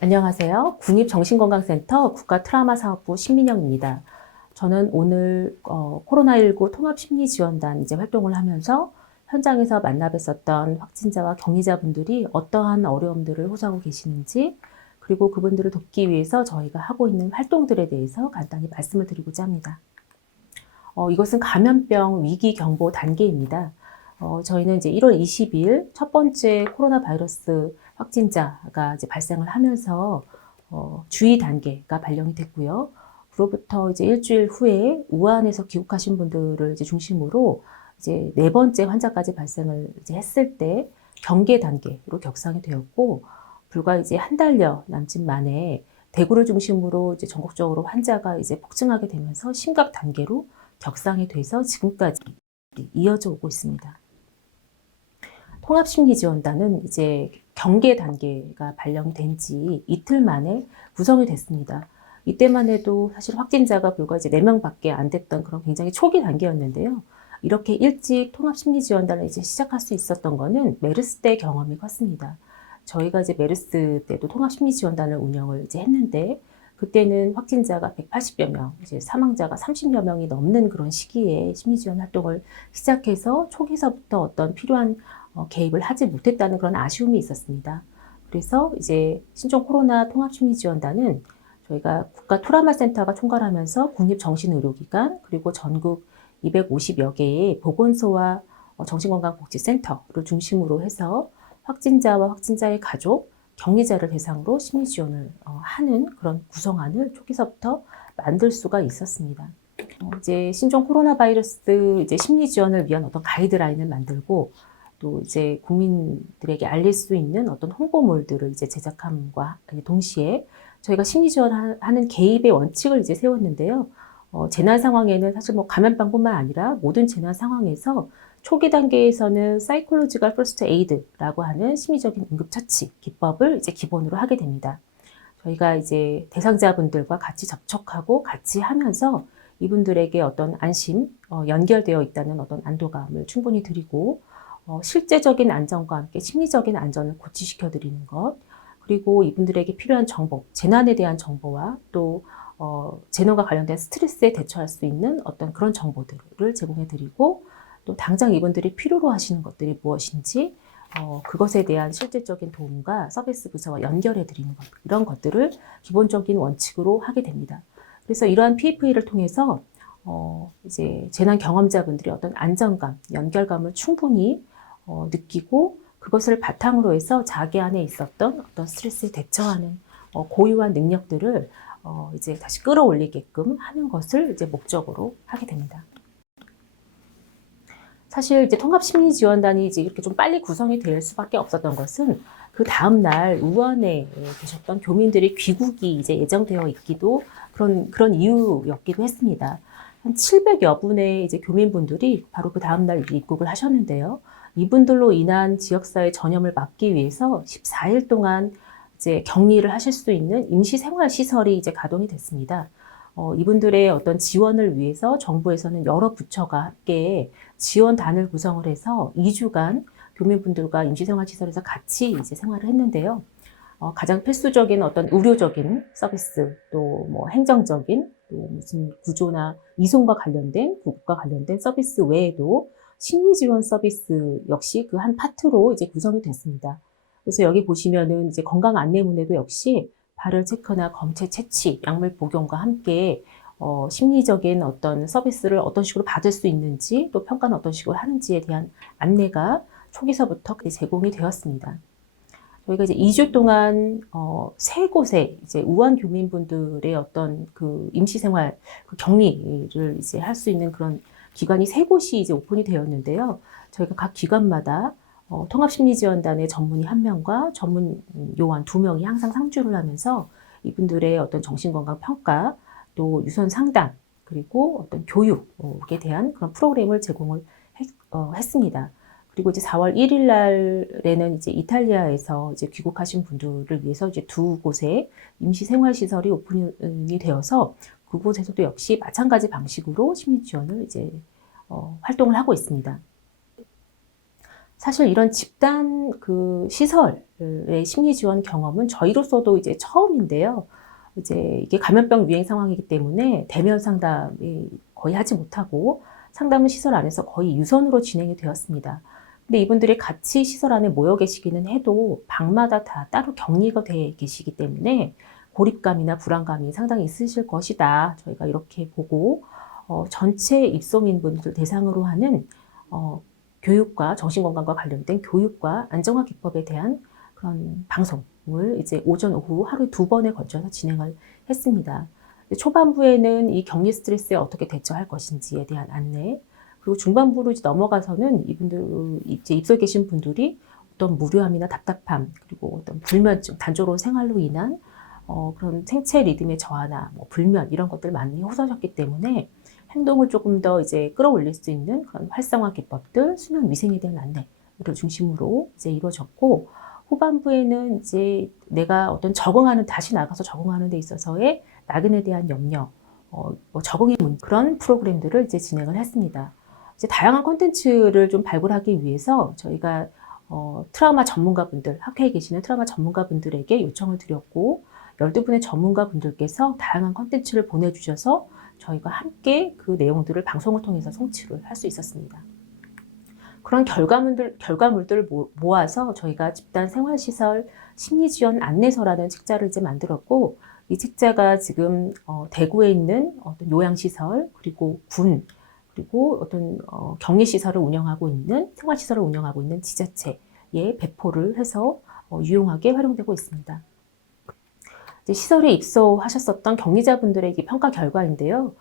안녕하세요. 국립정신건강센터 국가트라우마사업부 신민영입니다. 저는 오늘 코로나19 통합심리지원단 활동을 하면서 현장에서 만나 뵀었던 확진자와 격리자분들이 어떠한 어려움들을 호소하고 계시는지, 그리고 그분들을 돕기 위해서 저희가 하고 있는 활동들에 대해서 간단히 말씀을 드리고자 합니다. 이것은 감염병 위기 경보 단계입니다. 저희는 이제 1월 20일 첫 번째 코로나 바이러스 확진자가 발생을 하면서 주의 단계가 발령이 됐고요. 그로부터 이제 일주일 후에 우한에서 귀국하신 분들을 중심으로 네 번째 환자까지 발생을 했을 때 경계 단계로 격상이 되었고, 불과 한 달여 남짓 만에 대구를 중심으로 전국적으로 환자가 폭증하게 되면서 심각 단계로 격상이 돼서 지금까지 이어져 오고 있습니다. 통합심리지원단은 경계 단계가 발령된 지 이틀 만에 구성이 됐습니다. 이때만 해도 사실 확진자가 불과 4명밖에 안 됐던 그런 굉장히 초기 단계였는데요. 이렇게 일찍 통합심리지원단을 시작할 수 있었던 거는 메르스 때 경험이 컸습니다. 저희가 메르스 때도 통합심리지원단을 운영을 했는데, 그때는 확진자가 180여 명, 사망자가 30여 명이 넘는 그런 시기에 심리지원 활동을 시작해서 초기서부터 어떤 필요한 개입을 하지 못했다는 그런 아쉬움이 있었습니다. 그래서 신종 코로나 통합심리지원단은 저희가 국가트라우마센터가 총괄하면서 국립정신의료기관, 그리고 전국 250여 개의 보건소와 정신건강복지센터를 중심으로 해서 확진자와 확진자의 가족, 격리자를 대상으로 심리 지원을 하는 그런 구성안을 초기서부터 만들 수가 있었습니다. 신종 코로나 바이러스 심리 지원을 위한 어떤 가이드라인을 만들고, 또 국민들에게 알릴 수 있는 어떤 홍보물들을 제작함과 동시에 저희가 심리 지원하는 개입의 원칙을 세웠는데요. 재난 상황에는 사실 감염병뿐만 아니라 모든 재난 상황에서 초기 단계에서는 사이콜로지컬 퍼스트 에이드라고 하는 심리적인 응급처치 기법을 기본으로 하게 됩니다. 저희가 대상자분들과 같이 접촉하고 같이 하면서 이분들에게 어떤 안심, 연결되어 있다는 어떤 안도감을 충분히 드리고, 실제적인 안전과 함께 심리적인 안전을 고취시켜 드리는 것, 그리고 이분들에게 필요한 정보, 재난에 대한 정보와 또 재난과 관련된 스트레스에 대처할 수 있는 어떤 그런 정보들을 제공해 드리고, 또 당장 이분들이 필요로 하시는 것들이 무엇인지 그것에 대한 실질적인 도움과 서비스 부서와 연결해 드리는 것, 이런 것들을 기본적인 원칙으로 하게 됩니다. 그래서 이러한 PFA를 통해서 재난 경험자분들이 어떤 안정감, 연결감을 충분히 느끼고, 그것을 바탕으로 해서 자기 안에 있었던 어떤 스트레스에 대처하는 고유한 능력들을 다시 끌어올리게끔 하는 것을 목적으로 하게 됩니다. 사실 통합심리지원단이 이렇게 좀 빨리 구성이 될 수밖에 없었던 것은 그 다음날 우한에 계셨던 교민들의 귀국이 예정되어 있기도 그런 이유였기도 했습니다. 한 700여 분의 교민분들이 바로 그 다음날 입국을 하셨는데요. 이분들로 인한 지역사회 전염을 막기 위해서 14일 동안 격리를 하실 수 있는 임시생활시설이 가동이 됐습니다. 이분들의 어떤 지원을 위해서 정부에서는 여러 부처가 함께 지원단을 구성을 해서 2주간 교민분들과 임시생활시설에서 같이 생활을 했는데요. 가장 필수적인 어떤 의료적인 서비스, 또 행정적인, 또 무슨 구조나 이송과 관련된, 구급과 관련된 서비스 외에도 심리지원 서비스 역시 그 한 파트로 구성이 됐습니다. 그래서 여기 보시면은 건강 안내문에도 역시 발열 체크나 검체 채취, 약물 복용과 함께 심리적인 어떤 서비스를 어떤 식으로 받을 수 있는지, 또 평가는 어떤 식으로 하는지에 대한 안내가 초기서부터 제공이 되었습니다. 저희가 2주 동안 세 곳에 우한 교민분들의 어떤 그 임시생활 그 격리를 할 수 있는 그런 기관이 세 곳이 오픈이 되었는데요. 저희가 각 기관마다 통합심리지원단의 전문의 1명과 전문 요원 2명이 항상 상주를 하면서 이분들의 어떤 정신건강 평가, 또 유선 상담, 그리고 어떤 교육에 대한 그런 프로그램을 제공을 했습니다. 그리고 4월 1일 날에는 이탈리아에서 귀국하신 분들을 위해서 2곳의 임시생활시설이 오픈이 되어서 그곳에서도 역시 마찬가지 방식으로 심리지원을 활동을 하고 있습니다. 사실 이런 집단 그 시설의 심리 지원 경험은 저희로서도 이제 처음인데요. 이제 이게 감염병 유행 상황이기 때문에 대면 상담이 거의 하지 못하고 상담은 시설 안에서 거의 유선으로 진행이 되었습니다. 근데 이분들이 같이 시설 안에 모여 계시기는 해도 방마다 다 따로 격리가 돼 계시기 때문에 고립감이나 불안감이 상당히 있으실 것이다. 저희가 이렇게 보고 전체 입소민분들 대상으로 하는 교육과 정신건강과 관련된 교육과 안정화 기법에 대한 그런 방송을 이제 오전, 오후 하루 2번에 걸쳐서 진행을 했습니다. 초반부에는 이 격리 스트레스에 어떻게 대처할 것인지에 대한 안내, 그리고 중반부로 이제 넘어가서는 이분들, 이제 입소에 계신 분들이 어떤 무료함이나 답답함, 그리고 어떤 불면증, 단조로운 생활로 인한 그런 생체 리듬의 저하나 뭐 불면 이런 것들 많이 호소하셨기 때문에 행동을 조금 더 이제 끌어올릴 수 있는 그런 활성화 기법들, 수면 위생에 대한 안내를 중심으로 이제 이루어졌고, 후반부에는 이제 내가 어떤 다시 나가서 적응하는 데 있어서의 낙인에 대한 염려, 뭐 적응의 그런 프로그램들을 이제 진행을 했습니다. 이제 다양한 콘텐츠를 좀 발굴하기 위해서 저희가 트라우마 전문가분들, 학회에 계시는 트라우마 전문가분들에게 요청을 드렸고, 12분의 전문가분들께서 다양한 콘텐츠를 보내주셔서 저희가 함께 그 내용들을 방송을 통해서 송출을 할 수 있었습니다. 그런 결과물들을 모아서 저희가 집단 생활시설 심리지원 안내서라는 책자를 이제 만들었고, 이 책자가 지금 대구에 있는 어떤 요양시설, 그리고 군, 그리고 어떤 격리시설을 운영하고 있는, 생활시설을 운영하고 있는 지자체에 배포를 해서 유용하게 활용되고 있습니다. 이제 시설에 입소하셨었던 격리자분들의 평가 결과인데요.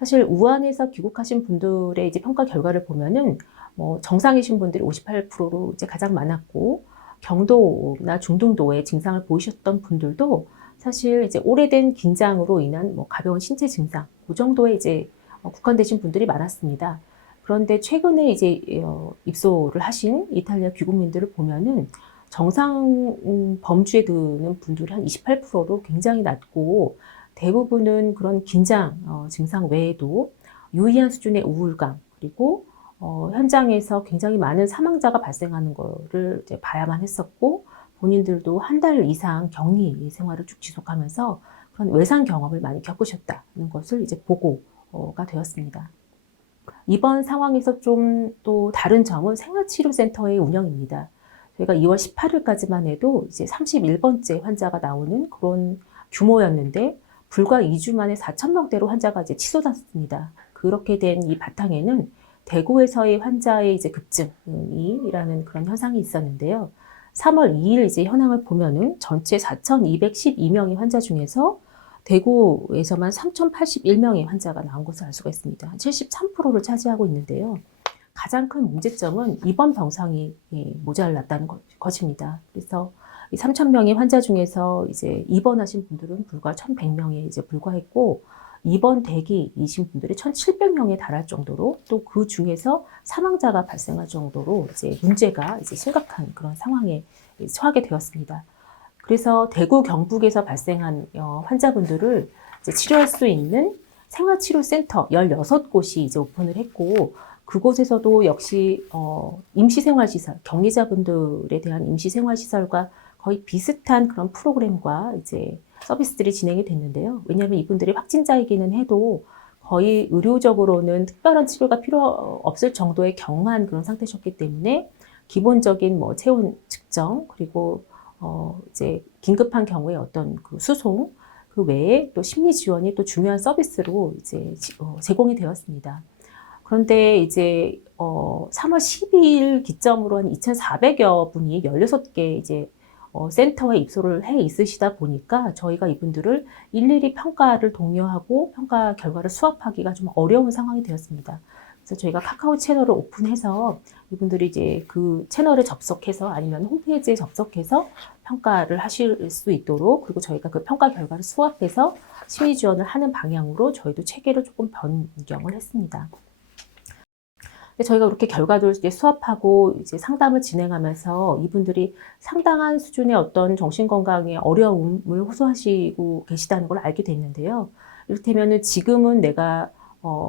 사실 우한에서 귀국하신 분들의 이제 평가 결과를 보면은 정상이신 분들이 58%로 이제 가장 많았고, 경도나 중등도의 증상을 보이셨던 분들도 사실 이제 오래된 긴장으로 인한 가벼운 신체 증상, 그 정도의 이제 국한되신 분들이 많았습니다. 그런데 최근에 이제 입소를 하신 이탈리아 귀국민들을 보면은 정상 범주에 드는 분들이 한 28%로 굉장히 낮고, 대부분은 그런 긴장 증상 외에도 유의한 수준의 우울감, 그리고 현장에서 굉장히 많은 사망자가 발생하는 거를 이제 봐야만 했었고, 본인들도 한 달 이상 격리 생활을 쭉 지속하면서 그런 외상 경험을 많이 겪으셨다는 것을 이제 보고가 되었습니다. 이번 상황에서 좀 또 다른 점은 생활치료센터의 운영입니다. 저희가 2월 18일까지만 해도 이제 31번째 환자가 나오는 그런 규모였는데, 불과 2주 만에 4,000명대로 환자가 이제 치솟았습니다. 그렇게 된 이 바탕에는 대구에서의 환자의 이제 급증이라는 그런 현상이 있었는데요. 3월 2일 이제 현황을 보면은 전체 4,212명의 환자 중에서 대구에서만 3,081명의 환자가 나온 것을 알 수가 있습니다. 73%를 차지하고 있는데요. 가장 큰 문제점은 입원 병상이 모자랐다는 것입니다. 그래서 이 3,000명의 환자 중에서 이제 입원하신 분들은 불과 1,100명에 이제 불과했고, 입원 대기이신 분들이 1,700명에 달할 정도로, 또 그 중에서 사망자가 발생할 정도로 이제 문제가 이제 심각한 그런 상황에 처하게 되었습니다. 그래서 대구 경북에서 발생한 환자분들을 이제 치료할 수 있는 생활치료센터 16곳이 이제 오픈을 했고, 그곳에서도 역시 임시생활시설, 격리자분들에 대한 임시생활시설과 거의 비슷한 그런 프로그램과 이제 서비스들이 진행이 됐는데요. 왜냐하면 이분들이 확진자이기는 해도 거의 의료적으로는 특별한 치료가 필요 없을 정도의 경한 그런 상태셨기 때문에 기본적인 체온 측정, 그리고 이제 긴급한 경우에 어떤 그 수송, 그 외에 또 심리 지원이 또 중요한 서비스로 이제 제공이 되었습니다. 그런데 이제 3월 12일 기점으로 한 2,400여 분이 16개 이제 센터에 입소를 해 있으시다 보니까 저희가 이분들을 일일이 평가를 독려하고 평가 결과를 수합하기가 좀 어려운 상황이 되었습니다. 그래서 저희가 카카오 채널을 오픈해서 이분들이 이제 그 채널에 접속해서, 아니면 홈페이지에 접속해서 평가를 하실 수 있도록, 그리고 저희가 그 평가 결과를 수합해서 심리 지원을 하는 방향으로 저희도 체계를 조금 변경을 했습니다. 저희가 그렇게 결과들을 이제 수합하고 이제 상담을 진행하면서 이분들이 상당한 수준의 어떤 정신건강의 어려움을 호소하시고 계시다는 걸 알게 됐는데요. 이를테면은 지금은 내가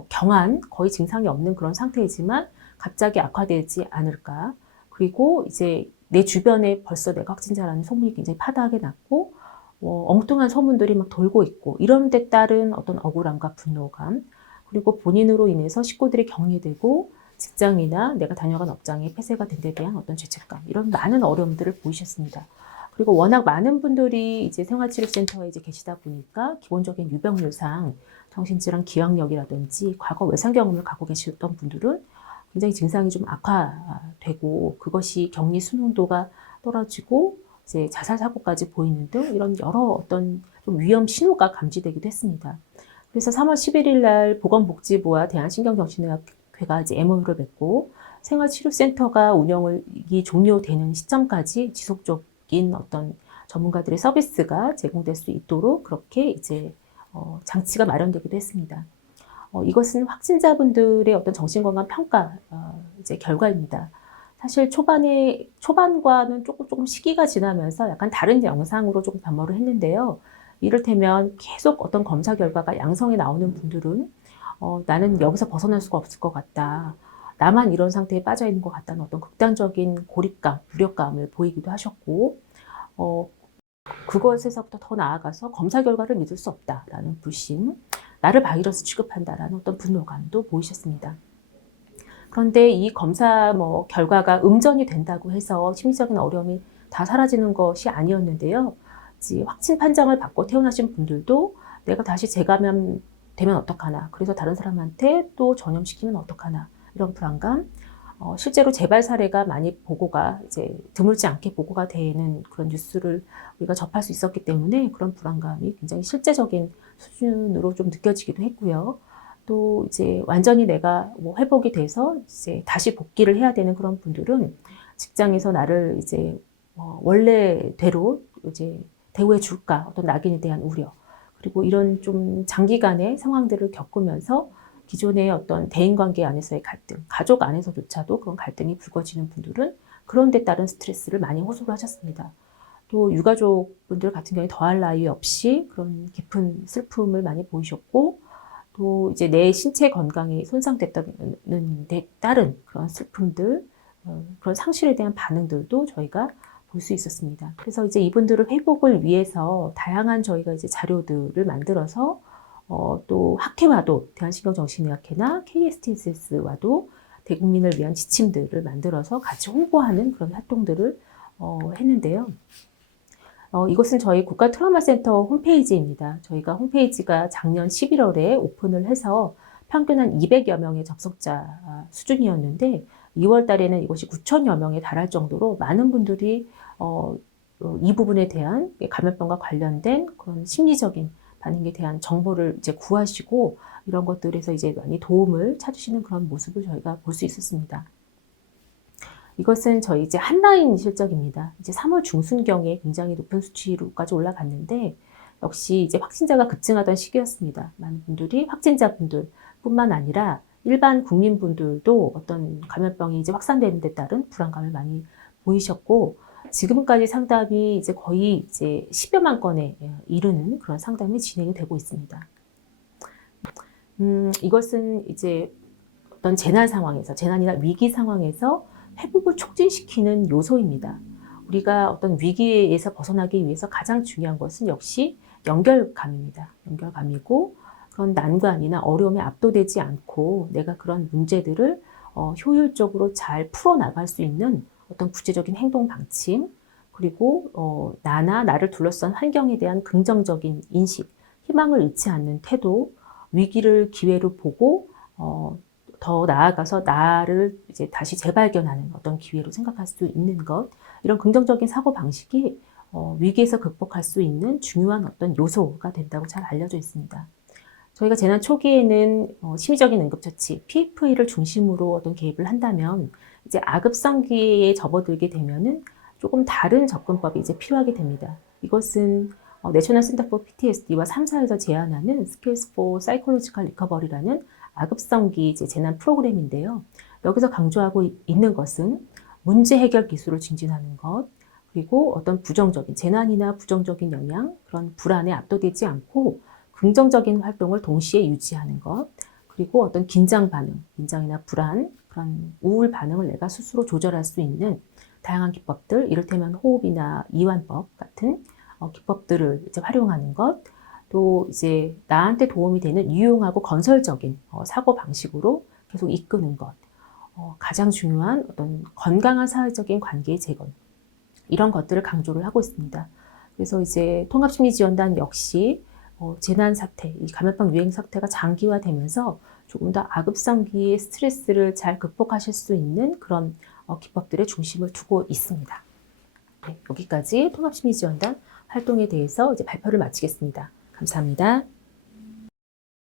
경한, 거의 증상이 없는 그런 상태이지만 갑자기 악화되지 않을까. 그리고 이제 내 주변에 벌써 내가 확진자라는 소문이 굉장히 파다하게 났고, 엉뚱한 소문들이 막 돌고 있고, 이런 데 따른 어떤 억울함과 분노감, 그리고 본인으로 인해서 식구들이 격리되고, 직장이나 내가 다녀간 업장이 폐쇄가 된 데 대한 어떤 죄책감, 이런 많은 어려움들을 보이셨습니다. 그리고 워낙 많은 분들이 이제 생활치료센터에 이제 계시다 보니까 기본적인 유병률상 정신질환 기억력이라든지 과거 외상 경험을 갖고 계셨던 분들은 굉장히 증상이 좀 악화되고, 그것이 격리 수능도가 떨어지고 이제 자살 사고까지 보이는 등 이런 여러 어떤 좀 위험 신호가 감지되기도 했습니다. 그래서 3월 11일 날 보건복지부와 대한신경정신의학회가 이제 MOU를 맺고 생활치료센터가 운영이 종료되는 시점까지 지속적인 어떤 전문가들의 서비스가 제공될 수 있도록 그렇게 이제 장치가 마련되기도 했습니다. 이것은 확진자분들의 어떤 정신건강 평가 이제 결과입니다. 사실 초반과는 조금 시기가 지나면서 약간 다른 영상으로 조금 변모를 했는데요. 이를테면 계속 어떤 검사 결과가 양성이 나오는 분들은 나는 여기서 벗어날 수가 없을 것 같다. 나만 이런 상태에 빠져 있는 것 같다는 어떤 극단적인 고립감, 무력감을 보이기도 하셨고, 그것에서부터 더 나아가서 검사 결과를 믿을 수 없다라는 불신, 나를 바이러스 취급한다라는 어떤 분노감도 보이셨습니다. 그런데 이 검사 결과가 음전이 된다고 해서 심리적인 어려움이 다 사라지는 것이 아니었는데요. 확진 판정을 받고 퇴원하신 분들도 내가 다시 재감염되면 어떡하나, 그래서 다른 사람한테 또 전염시키면 어떡하나, 이런 불안감, 실제로 재발 사례가 많이 보고가 이제 드물지 않게 보고가 되는 그런 뉴스를 우리가 접할 수 있었기 때문에 그런 불안감이 굉장히 실제적인 수준으로 좀 느껴지기도 했고요. 또 이제 완전히 내가 회복이 돼서 이제 다시 복귀를 해야 되는 그런 분들은 직장에서 나를 이제 원래대로 이제 대우해 줄까, 어떤 낙인에 대한 우려, 그리고 이런 좀 장기간의 상황들을 겪으면서 기존의 어떤 대인관계 안에서의 갈등, 가족 안에서조차도 그런 갈등이 불거지는 분들은 그런 데 따른 스트레스를 많이 호소를 하셨습니다. 또 유가족분들 같은 경우에 더할 나위 없이 그런 깊은 슬픔을 많이 보이셨고, 또 이제 내 신체 건강이 손상됐다는 데 따른 그런 슬픔들, 그런 상실에 대한 반응들도 저희가 볼 수 있었습니다. 그래서 이제 이분들을 회복을 위해서 다양한 저희가 이제 자료들을 만들어서 또 학회와도 대한신경정신의학회나 KSTSS와도 대국민을 위한 지침들을 만들어서 같이 홍보하는 그런 활동들을 했는데요. 이것은 저희 국가트라우마센터 홈페이지입니다. 저희가 홈페이지가 작년 11월에 오픈을 해서 평균 한 200여 명의 접속자 수준이었는데 2월 달에는 이것이 9천여 명에 달할 정도로 많은 분들이 이 부분에 대한 감염병과 관련된 그런 심리적인 반응에 대한 정보를 이제 구하시고 이런 것들에서 이제 많이 도움을 찾으시는 그런 모습을 저희가 볼 수 있었습니다. 이것은 저희 이제 한라인 실적입니다. 이제 3월 중순경에 굉장히 높은 수치로까지 올라갔는데 역시 이제 확진자가 급증하던 시기였습니다. 많은 분들이 확진자분들뿐만 아니라 일반 국민분들도 어떤 감염병이 이제 확산되는 데 따른 불안감을 많이 보이셨고 지금까지 상담이 이제 거의 이제 10여만 건에 이르는 그런 상담이 진행이 되고 있습니다. 이것은 이제 어떤 재난 상황에서, 재난이나 위기 상황에서 회복을 촉진시키는 요소입니다. 우리가 어떤 위기에서 벗어나기 위해서 가장 중요한 것은 역시 연결감입니다. 연결감이고 그런 난관이나 어려움에 압도되지 않고 내가 그런 문제들을 효율적으로 잘 풀어나갈 수 있는 어떤 구체적인 행동 방침, 그리고 나나 나를 둘러싼 환경에 대한 긍정적인 인식, 희망을 잃지 않는 태도, 위기를 기회로 보고 더 나아가서 나를 이제 다시 재발견하는 어떤 기회로 생각할 수 있는 것, 이런 긍정적인 사고 방식이 위기에서 극복할 수 있는 중요한 어떤 요소가 된다고 잘 알려져 있습니다. 저희가 재난 초기에는 심리적인 응급처치, PFA를 중심으로 어떤 개입을 한다면 이제 악읍성기에 접어들게 되면은 조금 다른 접근법이 이제 필요하게 됩니다. 이것은 내셔널 센터 포 PTSD와 3사에서 제안하는 Skills for Psychological Recovery라는 악읍성기 이제 재난 프로그램인데요. 여기서 강조하고 있는 것은 문제 해결 기술을 증진하는 것, 그리고 어떤 부정적인 재난이나 부정적인 영향, 그런 불안에 압도되지 않고 긍정적인 활동을 동시에 유지하는 것, 그리고 어떤 긴장 반응, 긴장이나 불안, 그런 우울 반응을 내가 스스로 조절할 수 있는 다양한 기법들, 이를테면 호흡이나 이완법 같은 기법들을 이제 활용하는 것, 또 이제 나한테 도움이 되는 유용하고 건설적인 사고 방식으로 계속 이끄는 것, 가장 중요한 어떤 건강한 사회적인 관계의 재건, 이런 것들을 강조를 하고 있습니다. 그래서 이제 통합심리지원단 역시 재난 사태, 이 감염병 유행 사태가 장기화되면서 조금 더 악읍성기의 스트레스를 잘 극복하실 수 있는 그런 기법들의 중심을 두고 있습니다. 네, 여기까지 통합심리지원단 활동에 대해서 이제 발표를 마치겠습니다. 감사합니다.